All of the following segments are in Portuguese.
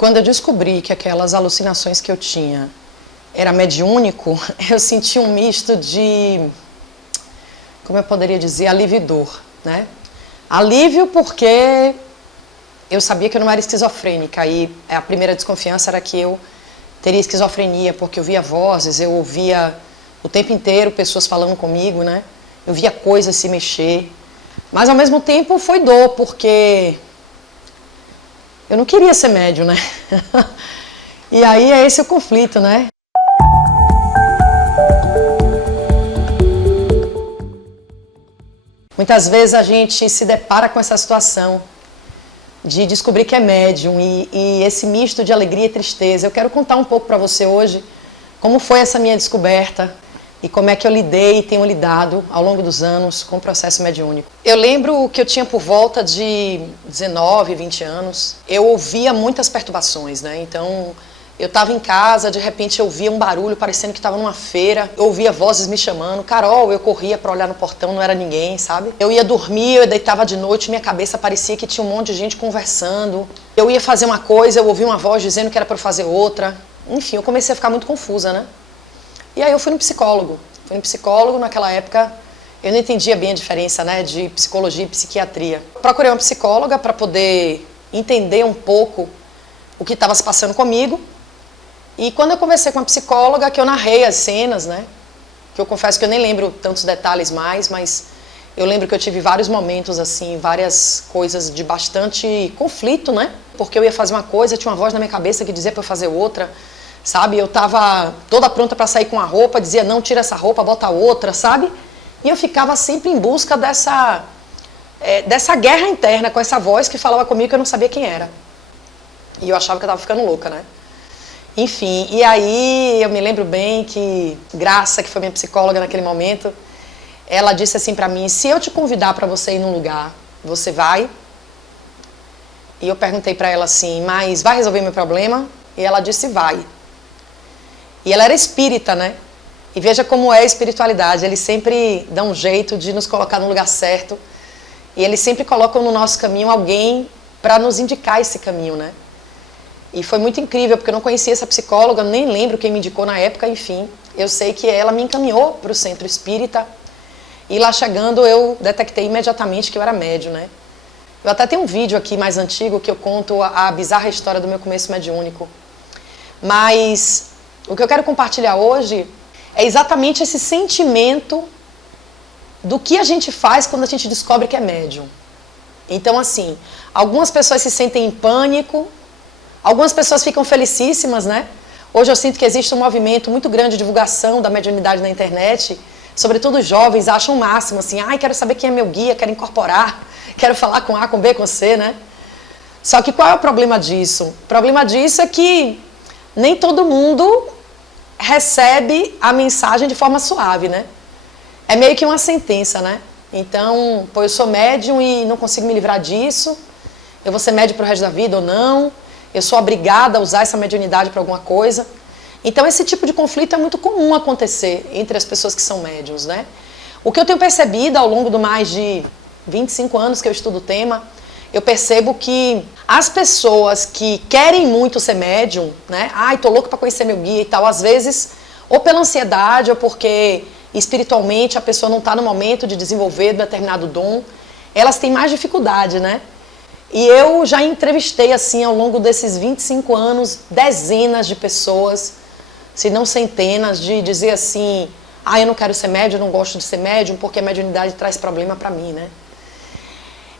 Quando eu descobri que aquelas alucinações que eu tinha era mediúnico, eu senti um misto de, como eu poderia dizer, alívio e dor, né? Alívio porque eu sabia que eu não era esquizofrênica, e a primeira desconfiança era que eu teria esquizofrenia, porque eu via vozes, eu ouvia o tempo inteiro pessoas falando comigo, né? Eu via coisas se mexer, mas ao mesmo tempo foi dor, porque eu não queria ser médium, né? E aí é esse o conflito, né? Muitas vezes a gente se depara com essa situação de descobrir que é médium e esse misto de alegria e tristeza. Eu quero contar um pouco para você hoje como foi essa minha descoberta e como é que eu lidei e tenho lidado ao longo dos anos com o processo mediúnico. Eu lembro que eu tinha por volta de 19, 20 anos. Eu ouvia muitas perturbações, né? Então, eu estava em casa, de repente eu ouvia um barulho parecendo que estava numa feira. Eu ouvia vozes me chamando. Carol, eu corria para olhar no portão, não era ninguém, sabe? Eu ia dormir, eu deitava de noite, minha cabeça parecia que tinha um monte de gente conversando. Eu ia fazer uma coisa, eu ouvia uma voz dizendo que era para eu fazer outra. Enfim, eu comecei a ficar muito confusa, né? E aí eu fui no psicólogo. Naquela época eu não entendia bem a diferença, né, de psicologia e psiquiatria. Procurei uma psicóloga para poder entender um pouco o que estava se passando comigo. E quando eu conversei com a psicóloga, que eu narrei as cenas, né, que eu confesso que eu nem lembro tantos detalhes mais, mas eu lembro que eu tive vários momentos assim, várias coisas de bastante conflito, né, porque eu ia fazer uma coisa, tinha uma voz na minha cabeça que dizia para eu fazer outra. Sabe, eu estava toda pronta para sair com a roupa, dizia, não, tira essa roupa, bota outra, sabe? E eu ficava sempre em busca dessa guerra interna com essa voz que falava comigo que eu não sabia quem era. E eu achava que eu estava ficando louca, né? Enfim, e aí eu me lembro bem que Graça, que foi minha psicóloga naquele momento, ela disse assim para mim, se eu te convidar para você ir num lugar, você vai? E eu perguntei para ela assim, mas vai resolver meu problema? E ela disse, vai. E ela era espírita, né? E veja como é a espiritualidade. Eles sempre dão um jeito de nos colocar no lugar certo. E eles sempre colocam no nosso caminho alguém para nos indicar esse caminho, né? E foi muito incrível, porque eu não conhecia essa psicóloga, nem lembro quem me indicou na época, enfim. Eu sei que ela me encaminhou para o centro espírita. E lá chegando eu detectei imediatamente que eu era médium, né? Eu até tenho um vídeo aqui mais antigo que eu conto a bizarra história do meu começo mediúnico. Mas o que eu quero compartilhar hoje é exatamente esse sentimento do que a gente faz quando a gente descobre que é médium. Então, assim, algumas pessoas se sentem em pânico, algumas pessoas ficam felicíssimas, né? Hoje eu sinto que existe um movimento muito grande de divulgação da mediunidade na internet, sobretudo os jovens acham o máximo, assim, ai, quero saber quem é meu guia, quero incorporar, quero falar com A, com B, com C, né? Só que qual é o problema disso? O problema disso é que nem todo mundo recebe a mensagem de forma suave, né? É meio que uma sentença, né? Então, pô, eu sou médium e não consigo me livrar disso, eu vou ser médium pro resto da vida ou não, eu sou obrigada a usar essa mediunidade para alguma coisa. Então, esse tipo de conflito é muito comum acontecer entre as pessoas que são médiums, né? O que eu tenho percebido ao longo de mais de 25 anos que eu estudo o tema, eu percebo que as pessoas que querem muito ser médium, né? Ai, tô louco para conhecer meu guia e tal, às vezes, ou pela ansiedade, ou porque espiritualmente a pessoa não está no momento de desenvolver determinado dom, elas têm mais dificuldade, né? E eu já entrevistei, assim, ao longo desses 25 anos, dezenas de pessoas, se não centenas, de dizer assim, eu não quero ser médium, eu não gosto de ser médium, porque a mediunidade traz problema para mim, né?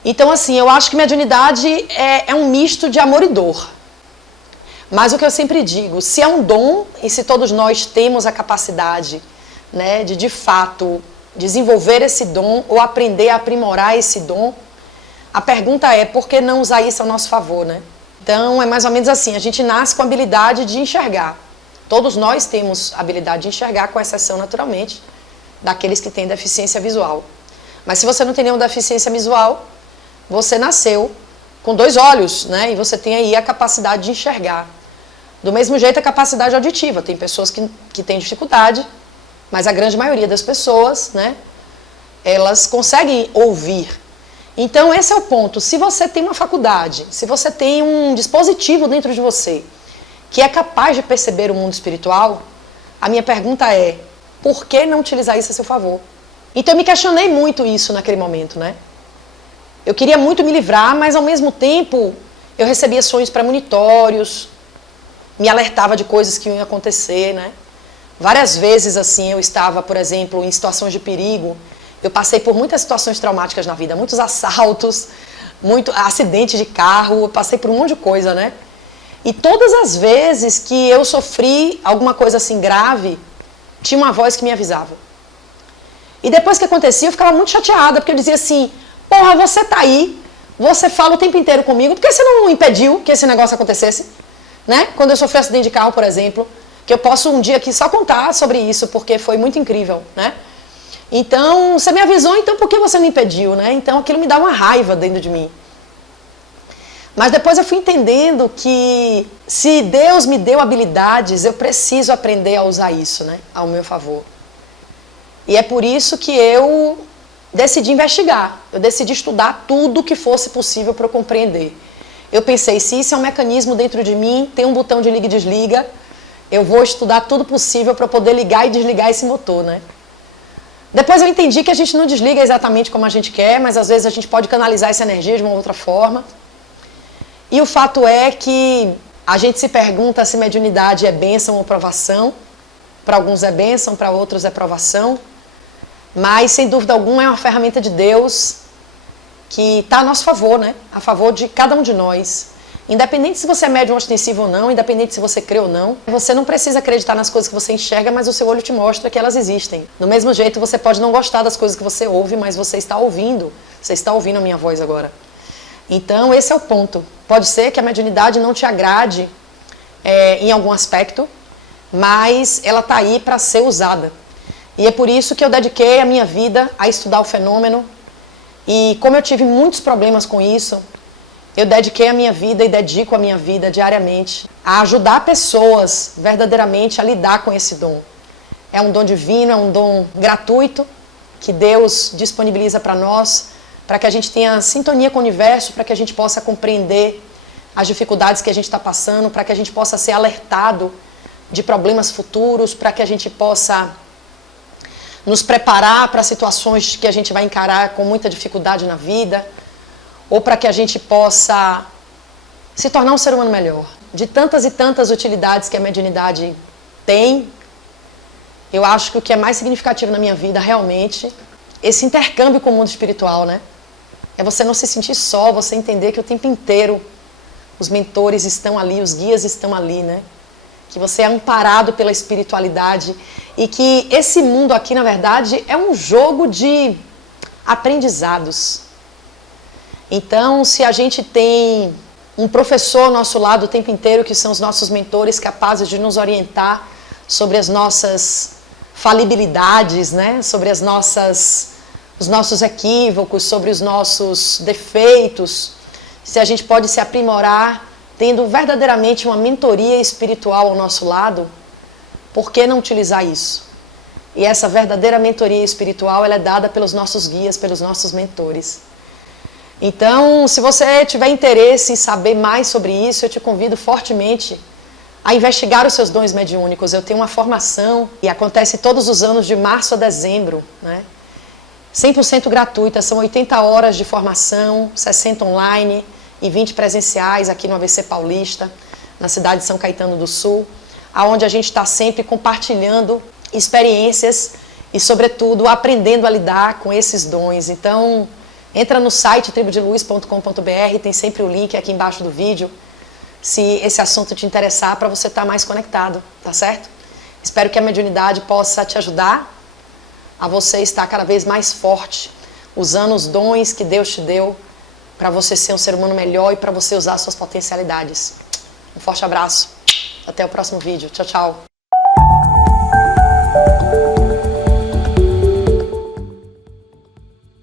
Então, assim, eu acho que mediunidade é um misto de amor e dor. Mas o que eu sempre digo, se é um dom, e se todos nós temos a capacidade, né, de fato, desenvolver esse dom, ou aprender a aprimorar esse dom, a pergunta é, por que não usar isso ao nosso favor, né? Então, é mais ou menos assim, a gente nasce com a habilidade de enxergar. Todos nós temos a habilidade de enxergar, com exceção, naturalmente, daqueles que têm deficiência visual. Mas se você não tem nenhuma deficiência visual, você nasceu com 2 olhos, né? E você tem aí a capacidade de enxergar. Do mesmo jeito, a capacidade auditiva. Tem pessoas que têm dificuldade, mas a grande maioria das pessoas, né? Elas conseguem ouvir. Então esse é o ponto. Se você tem uma faculdade, se você tem um dispositivo dentro de você que é capaz de perceber o mundo espiritual, a minha pergunta é, por que não utilizar isso a seu favor? Então eu me questionei muito isso naquele momento, né? Eu queria muito me livrar, mas ao mesmo tempo eu recebia sonhos premonitórios, me alertava de coisas que iam acontecer, né? Várias vezes, assim, eu estava, por exemplo, em situações de perigo. Eu passei por muitas situações traumáticas na vida, muitos assaltos, muito acidente de carro, eu passei por um monte de coisa, né? E todas as vezes que eu sofri alguma coisa assim grave, tinha uma voz que me avisava. E depois que acontecia, eu ficava muito chateada, porque eu dizia assim, porra, você tá aí, você fala o tempo inteiro comigo, por que você não impediu que esse negócio acontecesse? Né? Quando eu sofri um acidente de carro, por exemplo, que eu posso um dia aqui só contar sobre isso, porque foi muito incrível, né? Então, você me avisou, então por que você não impediu, né? Então aquilo me dá uma raiva dentro de mim. Mas depois eu fui entendendo que se Deus me deu habilidades, eu preciso aprender a usar isso, né? Ao meu favor. E é por isso que eu decidi investigar, eu decidi estudar tudo que fosse possível para eu compreender. Eu pensei, se isso é um mecanismo dentro de mim, tem um botão de liga e desliga, eu vou estudar tudo possível para poder ligar e desligar esse motor, né? Depois eu entendi que a gente não desliga exatamente como a gente quer, mas às vezes a gente pode canalizar essa energia de uma outra forma. E o fato é que a gente se pergunta se mediunidade é bênção ou provação. Para alguns é bênção, para outros é provação. Mas, sem dúvida alguma, é uma ferramenta de Deus que está a nosso favor, né? A favor de cada um de nós. Independente se você é médium ostensivo ou não, independente se você crê ou não, você não precisa acreditar nas coisas que você enxerga, mas o seu olho te mostra que elas existem. Do mesmo jeito, você pode não gostar das coisas que você ouve, mas você está ouvindo. Você está ouvindo a minha voz agora. Então, esse é o ponto. Pode ser que a mediunidade não te agrade em algum aspecto, mas ela está aí para ser usada. E é por isso que eu dediquei a minha vida a estudar o fenômeno. E como eu tive muitos problemas com isso, eu dediquei a minha vida e dedico a minha vida diariamente a ajudar pessoas verdadeiramente a lidar com esse dom. É um dom divino, é um dom gratuito que Deus disponibiliza para nós, para que a gente tenha sintonia com o universo, para que a gente possa compreender as dificuldades que a gente está passando, para que a gente possa ser alertado de problemas futuros, para que a gente possa nos preparar para situações que a gente vai encarar com muita dificuldade na vida, ou para que a gente possa se tornar um ser humano melhor. De tantas e tantas utilidades que a mediunidade tem, eu acho que o que é mais significativo na minha vida, realmente, esse intercâmbio com o mundo espiritual, né? É você não se sentir só, você entender que o tempo inteiro os mentores estão ali, os guias estão ali, né? Que você é amparado pela espiritualidade e que esse mundo aqui, na verdade, é um jogo de aprendizados. Então, se a gente tem um professor ao nosso lado o tempo inteiro, que são os nossos mentores capazes de nos orientar sobre as nossas falibilidades, né? Sobre os nossos equívocos, sobre os nossos defeitos, se a gente pode se aprimorar tendo verdadeiramente uma mentoria espiritual ao nosso lado, por que não utilizar isso? E essa verdadeira mentoria espiritual, ela é dada pelos nossos guias, pelos nossos mentores. Então, se você tiver interesse em saber mais sobre isso, eu te convido fortemente a investigar os seus dons mediúnicos. Eu tenho uma formação e acontece todos os anos de março a dezembro, né? 100% gratuita, são 80 horas de formação, 60 online e 20 presenciais aqui no ABC Paulista, na cidade de São Caetano do Sul, onde a gente está sempre compartilhando experiências e, sobretudo, aprendendo a lidar com esses dons. Então, entra no site tribudeluz.com.br, tem sempre o link aqui embaixo do vídeo, se esse assunto te interessar, para você estar mais conectado, tá certo? Espero que a mediunidade possa te ajudar a você estar cada vez mais forte, usando os dons que Deus te deu para você ser um ser humano melhor e para você usar suas potencialidades. Um forte abraço. Até o próximo vídeo. Tchau, tchau.